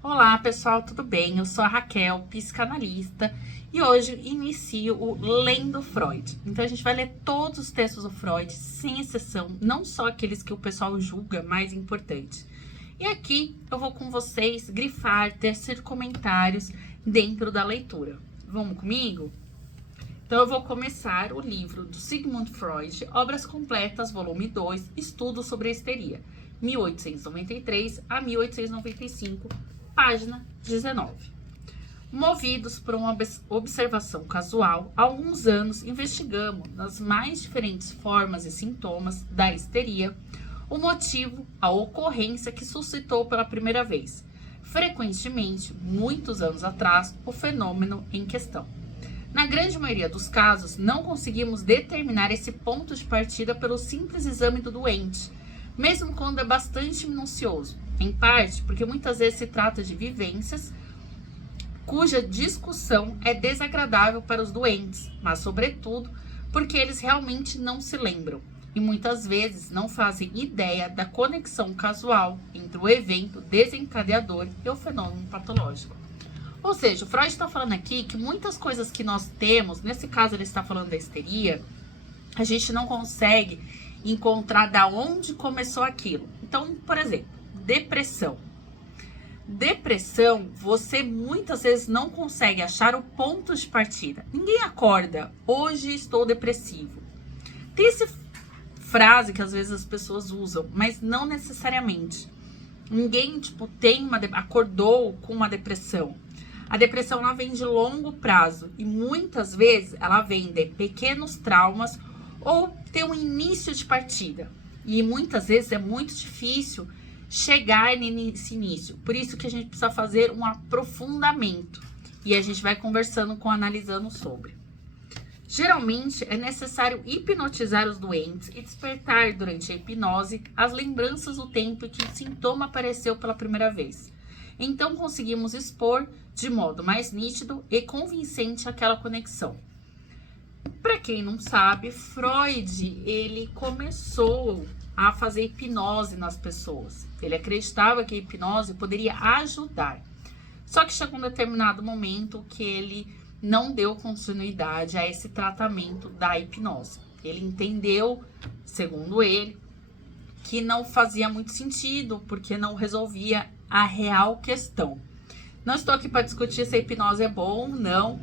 Olá pessoal, tudo bem? Eu sou a Raquel, psicanalista, e hoje inicio o Lendo Freud. Então a gente vai ler todos os textos do Freud, sem exceção, não só aqueles que o pessoal julga mais importantes. E aqui eu vou com vocês grifar, tecer comentários dentro da leitura. Vamos comigo? Então eu vou começar o livro do Sigmund Freud, Obras Completas, volume 2, Estudos sobre a Histeria, 1893 a 1895, página 19. Movidos por uma observação casual, há alguns anos investigamos nas mais diferentes formas e sintomas da histeria o motivo, a ocorrência que suscitou pela primeira vez, frequentemente, muitos anos atrás, o fenômeno em questão. Na grande maioria dos casos, não conseguimos determinar esse ponto de partida pelo simples exame do doente, mesmo quando é bastante minucioso, em parte porque muitas vezes se trata de vivências cuja discussão é desagradável para os doentes, mas sobretudo porque eles realmente não se lembram e muitas vezes não fazem ideia da conexão casual entre o evento desencadeador e o fenômeno patológico. Ou seja, o Freud está falando aqui que muitas coisas que nós temos, nesse caso ele está falando da histeria, a gente não consegue encontrar da onde começou aquilo. Então, por exemplo, depressão. Depressão, você muitas vezes não consegue achar o ponto de partida. Ninguém acorda, hoje estou depressivo. Tem essa frase que às vezes as pessoas usam, mas não necessariamente. Ninguém, acordou com uma depressão. A depressão, ela vem de longo prazo e muitas vezes ela vem de pequenos traumas ou ter um início de partida. E muitas vezes é muito difícil chegar nesse início. Por isso que a gente precisa fazer um aprofundamento. E a gente vai conversando analisando sobre. Geralmente é necessário hipnotizar os doentes e despertar durante a hipnose as lembranças do tempo em que o sintoma apareceu pela primeira vez. Então conseguimos expor de modo mais nítido e convincente aquela conexão. Para quem não sabe, Freud, ele começou a fazer hipnose nas pessoas. Ele acreditava que a hipnose poderia ajudar. Só que chegou um determinado momento que ele não deu continuidade a esse tratamento da hipnose. Ele entendeu, segundo ele, que não fazia muito sentido, porque não resolvia a real questão. Não estou aqui para discutir se a hipnose é bom ou não,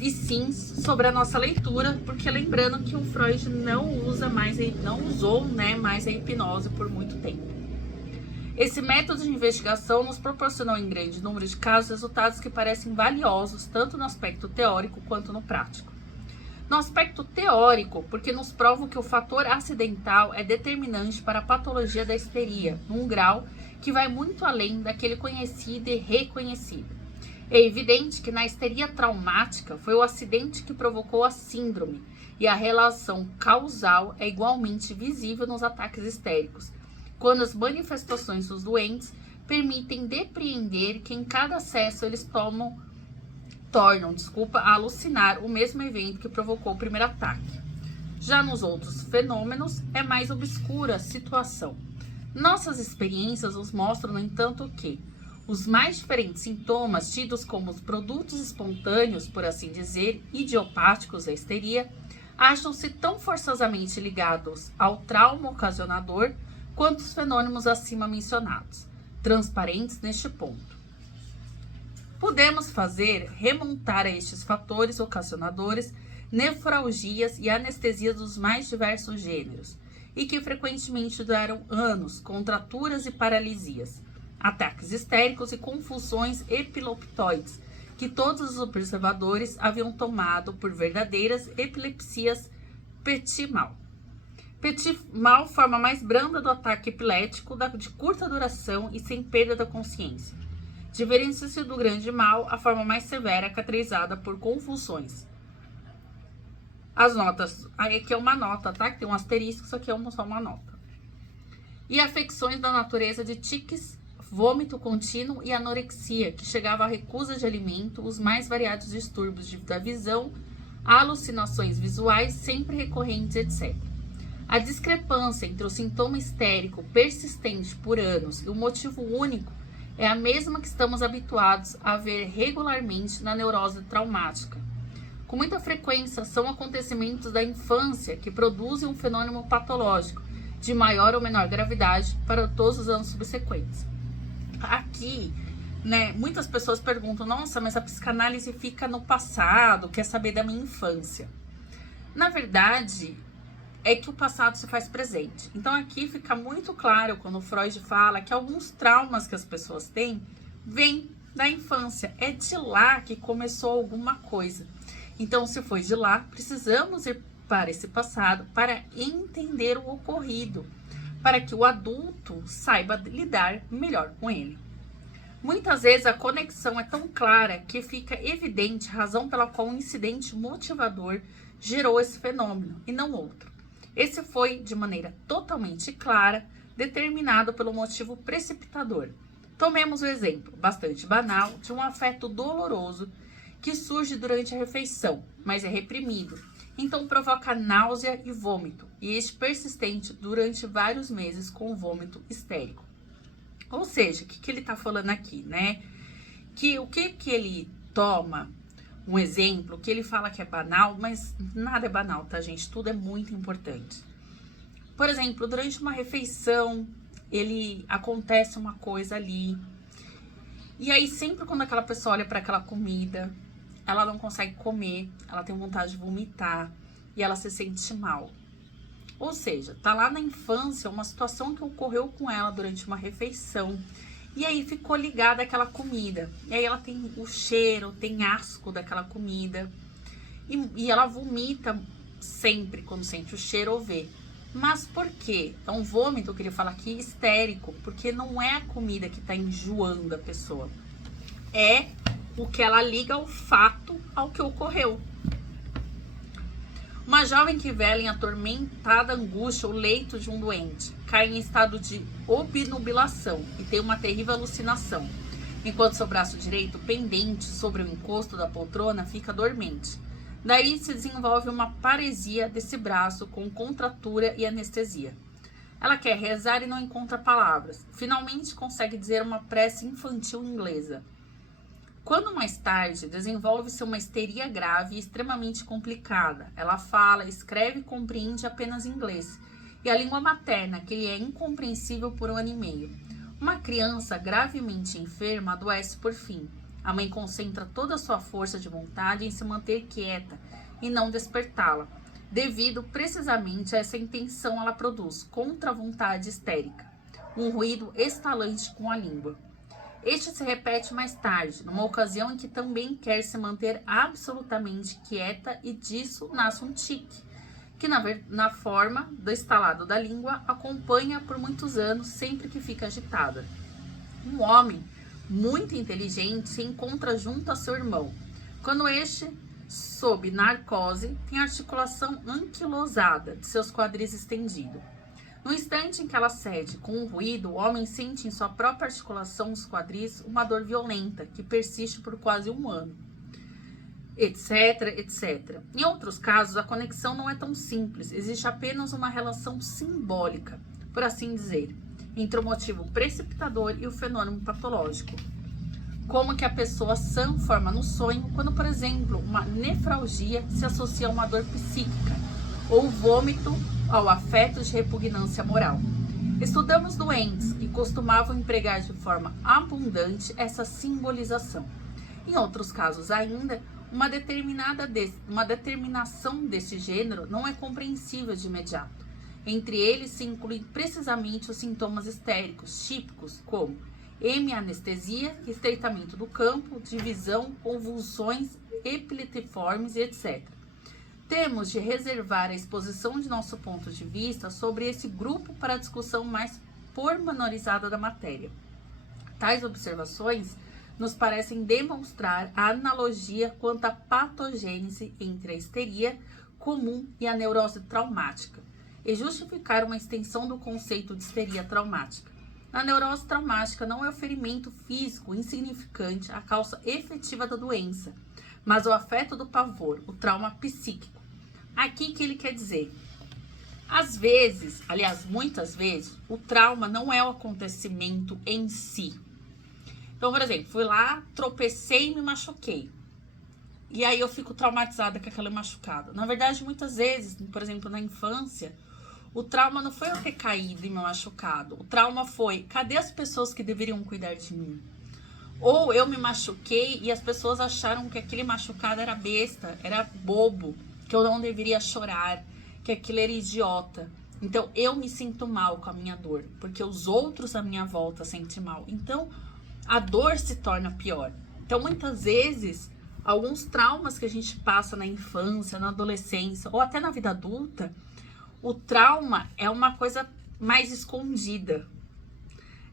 e sim sobre a nossa leitura, porque lembrando que o Freud não usou mais a hipnose por muito tempo. Esse método de investigação nos proporcionou em grande número de casos resultados que parecem valiosos tanto no aspecto teórico quanto no prático. No aspecto teórico, porque nos prova que o fator acidental é determinante para a patologia da histeria, num grau que vai muito além daquele conhecido e reconhecido. É evidente que na histeria traumática foi o acidente que provocou a síndrome, e a relação causal é igualmente visível nos ataques histéricos, quando as manifestações dos doentes permitem depreender que em cada acesso eles tornam a alucinar o mesmo evento que provocou o primeiro ataque. Já nos outros fenômenos, é mais obscura a situação. Nossas experiências nos mostram, no entanto, que os mais diferentes sintomas, tidos como os produtos espontâneos, por assim dizer, idiopáticos da histeria, acham-se tão forçosamente ligados ao trauma ocasionador quanto os fenômenos acima mencionados, transparentes neste ponto. Podemos remontar a estes fatores ocasionadores nefralgias e anestesias dos mais diversos gêneros, e que frequentemente duram anos, contraturas e paralisias, ataques histéricos e convulsões epileptoides, que todos os observadores haviam tomado por verdadeiras epilepsias petit mal. Petit mal, forma mais branda do ataque epilético, de curta duração e sem perda da consciência. Diferencia-se do grande mal, a forma mais severa, caracterizada por convulsões. As notas, aqui é uma nota, tá? Que tem um asterisco, isso aqui é só uma nota. E afecções da natureza de tiques, vômito contínuo e anorexia, que chegava à recusa de alimento, os mais variados distúrbios da visão, alucinações visuais sempre recorrentes, etc. A discrepância entre o sintoma histérico persistente por anos e o motivo único é a mesma que estamos habituados a ver regularmente na neurose traumática. Com muita frequência, são acontecimentos da infância que produzem um fenômeno patológico de maior ou menor gravidade para todos os anos subsequentes. Aqui, né, muitas pessoas perguntam, nossa, mas a psicanálise fica no passado, quer saber da minha infância. Na verdade, é que o passado se faz presente. Então aqui fica muito claro quando o Freud fala que alguns traumas que as pessoas têm vêm da infância. É de lá que começou alguma coisa. Então, se foi de lá, precisamos ir para esse passado para entender o ocorrido, para que o adulto saiba lidar melhor com ele. Muitas vezes a conexão é tão clara que fica evidente a razão pela qual um incidente motivador gerou esse fenômeno e não outro. Esse foi, de maneira totalmente clara, determinado pelo motivo precipitador. Tomemos o exemplo, bastante banal, de um afeto doloroso que surge durante a refeição, mas é reprimido. Então provoca náusea e vômito, e este persistente durante vários meses com vômito histérico. Ou seja, o que ele está falando aqui, né? Que o que ele toma, um exemplo, que ele fala que é banal, mas nada é banal, tá, gente? Tudo é muito importante. Por exemplo, durante uma refeição, acontece uma coisa ali, e aí sempre quando aquela pessoa olha para aquela comida, ela não consegue comer, ela tem vontade de vomitar e ela se sente mal. Ou seja, tá lá na infância uma situação que ocorreu com ela durante uma refeição e aí ficou ligada àquela comida. E aí ela tem o cheiro, tem asco daquela comida e ela vomita sempre quando sente o cheiro ou vê. Mas por quê? É um vômito que ele fala aqui histérico, porque não é a comida que tá enjoando a pessoa. É o que ela liga ao fato ao que ocorreu. Uma jovem que vela em atormentada angústia o leito de um doente, cai em estado de obnubilação e tem uma terrível alucinação, enquanto seu braço direito, pendente sobre o encosto da poltrona, fica dormente. Daí se desenvolve uma paresia desse braço com contratura e anestesia. Ela quer rezar e não encontra palavras. Finalmente consegue dizer uma prece infantil inglesa. Quando mais tarde desenvolve-se uma histeria grave e extremamente complicada. Ela fala, escreve e compreende apenas inglês, e a língua materna, que lhe é incompreensível por 1 ano e meio. Uma criança gravemente enferma adoece por fim. A mãe concentra toda a sua força de vontade em se manter quieta e não despertá-la. Devido precisamente a essa intenção, ela produz contra a vontade histérica, um ruído estalante com a língua. Este se repete mais tarde, numa ocasião em que também quer se manter absolutamente quieta e disso nasce um tique, que na forma do estalado da língua acompanha por muitos anos sempre que fica agitada. Um homem muito inteligente se encontra junto a seu irmão, quando este, sob narcose, tem a articulação anquilosada de seus quadris estendido. No instante em que ela cede com um ruído, o homem sente em sua própria articulação dos quadris uma dor violenta que persiste por quase 1 ano, etc, etc. Em outros casos, a conexão não é tão simples, existe apenas uma relação simbólica, por assim dizer, entre o motivo precipitador e o fenômeno patológico. Como que a pessoa sã forma no sonho quando, por exemplo, uma nefralgia se associa a uma dor psíquica, ou vômito ao afeto de repugnância moral. Estudamos doentes que costumavam empregar de forma abundante essa simbolização. Em outros casos ainda, uma determinação desse gênero não é compreensível de imediato. Entre eles se incluem precisamente os sintomas histéricos típicos, como hemianestesia, estreitamento do campo, divisão, convulsões epileptiformes e etc. Temos de reservar a exposição de nosso ponto de vista sobre esse grupo para a discussão mais pormenorizada da matéria. Tais observações nos parecem demonstrar a analogia quanto à patogênese entre a histeria comum e a neurose traumática, e justificar uma extensão do conceito de histeria traumática. Na neurose traumática não é o ferimento físico insignificante a causa efetiva da doença, mas o afeto do pavor, o trauma psíquico. Aqui que ele quer dizer? Às vezes, aliás, muitas vezes, o trauma não é o acontecimento em si. Então, por exemplo, fui lá, tropecei e me machuquei. E aí eu fico traumatizada com aquele machucado. Na verdade, muitas vezes, por exemplo, na infância, o trauma não foi eu ter caído e me machucado. O trauma foi, cadê as pessoas que deveriam cuidar de mim? Ou eu me machuquei e as pessoas acharam que aquele machucado era besta, era bobo, que eu não deveria chorar, que aquilo era idiota. Então, eu me sinto mal com a minha dor, porque os outros à minha volta sentem mal. Então, a dor se torna pior. Então, muitas vezes, alguns traumas que a gente passa na infância, na adolescência ou até na vida adulta, o trauma é uma coisa mais escondida.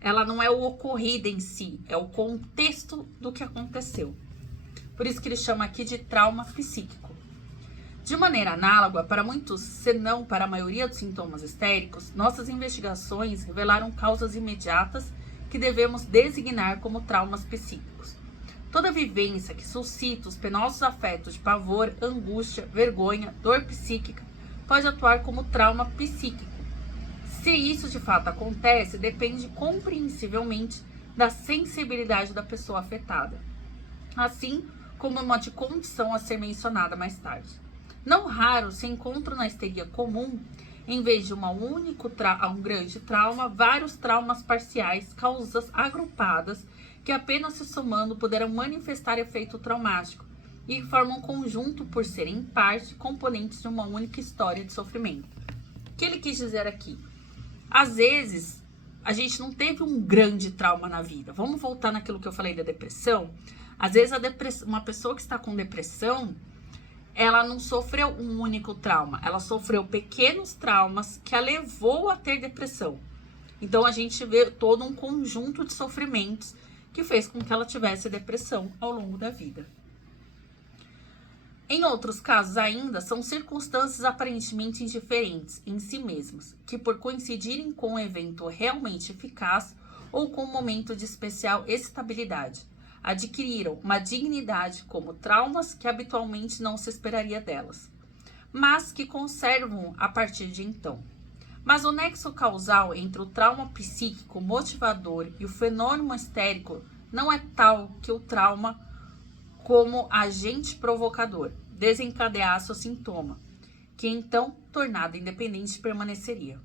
Ela não é o ocorrido em si, é o contexto do que aconteceu. Por isso que ele chama aqui de trauma psíquico. De maneira análoga, para muitos, se não para a maioria dos sintomas histéricos, nossas investigações revelaram causas imediatas que devemos designar como traumas psíquicos. Toda vivência que suscita os penosos afetos de pavor, angústia, vergonha, dor psíquica, pode atuar como trauma psíquico. Se isso de fato acontece, depende compreensivelmente da sensibilidade da pessoa afetada, assim como uma de condição a ser mencionada mais tarde. Não raro se encontra na histeria comum, em vez de um grande trauma, vários traumas parciais, causas agrupadas, que apenas se somando poderão manifestar efeito traumático e formam um conjunto por serem, em parte, componentes de uma única história de sofrimento. O que ele quis dizer aqui? Às vezes, a gente não teve um grande trauma na vida. Vamos voltar naquilo que eu falei da depressão? Às vezes, uma pessoa que está com depressão, ela não sofreu um único trauma. Ela sofreu pequenos traumas que a levou a ter depressão. Então, a gente vê todo um conjunto de sofrimentos que fez com que ela tivesse depressão ao longo da vida. Em outros casos ainda, são circunstâncias aparentemente indiferentes em si mesmas, que por coincidirem com um evento realmente eficaz ou com um momento de especial estabilidade, adquiriram uma dignidade como traumas que habitualmente não se esperaria delas, mas que conservam a partir de então. Mas o nexo causal entre o trauma psíquico motivador e o fenômeno histérico não é tal que o trauma, como agente provocador, desencadeasse o sintoma, que então, tornado independente, permaneceria.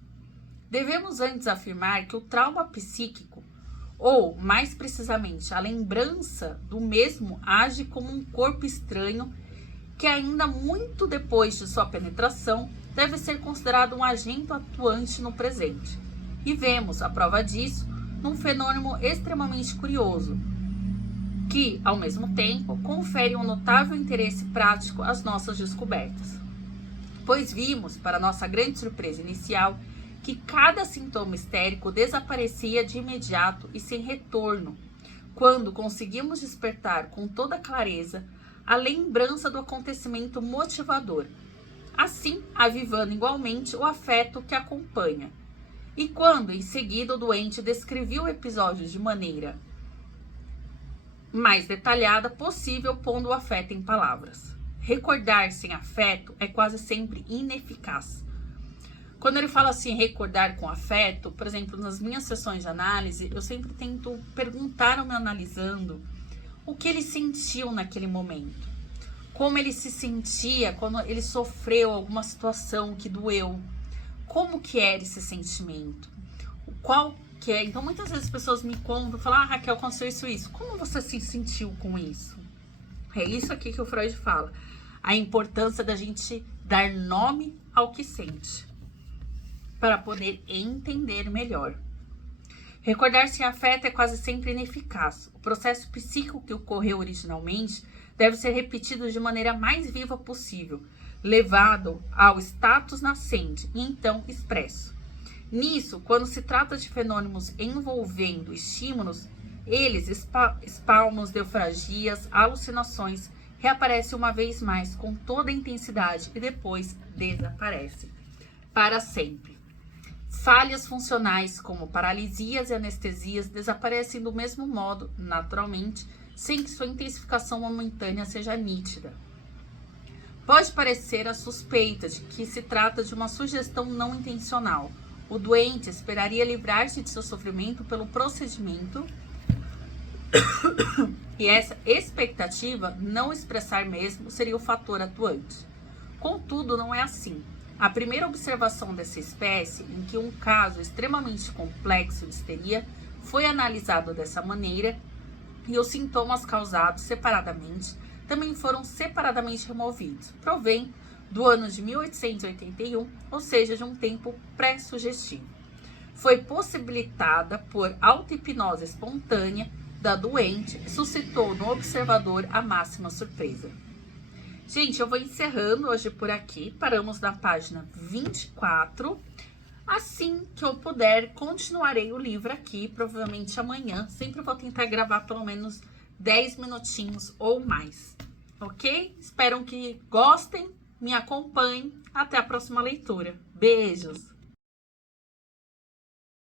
Devemos antes afirmar que o trauma psíquico, ou, mais precisamente, a lembrança do mesmo, age como um corpo estranho que ainda muito depois de sua penetração, deve ser considerado um agente atuante no presente. E vemos a prova disso num fenômeno extremamente curioso, que, ao mesmo tempo, confere um notável interesse prático às nossas descobertas. Pois vimos, para nossa grande surpresa inicial, que cada sintoma histérico desaparecia de imediato e sem retorno, quando conseguimos despertar com toda clareza a lembrança do acontecimento motivador, assim avivando igualmente o afeto que acompanha. E quando, em seguida, o doente descrevia o episódio de maneira mais detalhada possível, pondo o afeto em palavras. Recordar sem afeto é quase sempre ineficaz. Quando ele fala assim, recordar com afeto, por exemplo, nas minhas sessões de análise, eu sempre tento perguntar ao meu analisando o que ele sentiu naquele momento. Como ele se sentia quando ele sofreu alguma situação que doeu. Como que era esse sentimento? Qual que é? Então, muitas vezes as pessoas me contam, falam, Raquel, aconteceu isso. Como você se sentiu com isso? É isso aqui que o Freud fala. A importância da gente dar nome ao que sente, para poder entender melhor. Recordar sem afeto é quase sempre ineficaz. O processo psíquico que ocorreu originalmente deve ser repetido de maneira mais viva possível, levado ao status nascente e então expresso. Nisso, quando se trata de fenômenos envolvendo estímulos, eles, espasmos, eufragias, alucinações, reaparecem uma vez mais com toda a intensidade e depois desaparecem para sempre. Falhas funcionais como paralisias e anestesias desaparecem do mesmo modo, naturalmente, sem que sua intensificação momentânea seja nítida. Pode parecer a suspeita de que se trata de uma sugestão não intencional. O doente esperaria livrar-se de seu sofrimento pelo procedimento E essa expectativa, não expressar mesmo, seria o fator atuante. Contudo, não é assim. A primeira observação dessa espécie, em que um caso extremamente complexo de histeria foi analisado dessa maneira, e os sintomas causados separadamente também foram separadamente removidos, provém do ano de 1881, ou seja, de um tempo pré-sugestivo. Foi possibilitada por auto-hipnose espontânea da doente e suscitou no observador a máxima surpresa. Gente, eu vou encerrando hoje por aqui. Paramos na página 24. Assim que eu puder, continuarei o livro aqui, provavelmente amanhã. Sempre vou tentar gravar pelo menos 10 minutinhos ou mais, ok? Espero que gostem, me acompanhem. Até a próxima leitura. Beijos!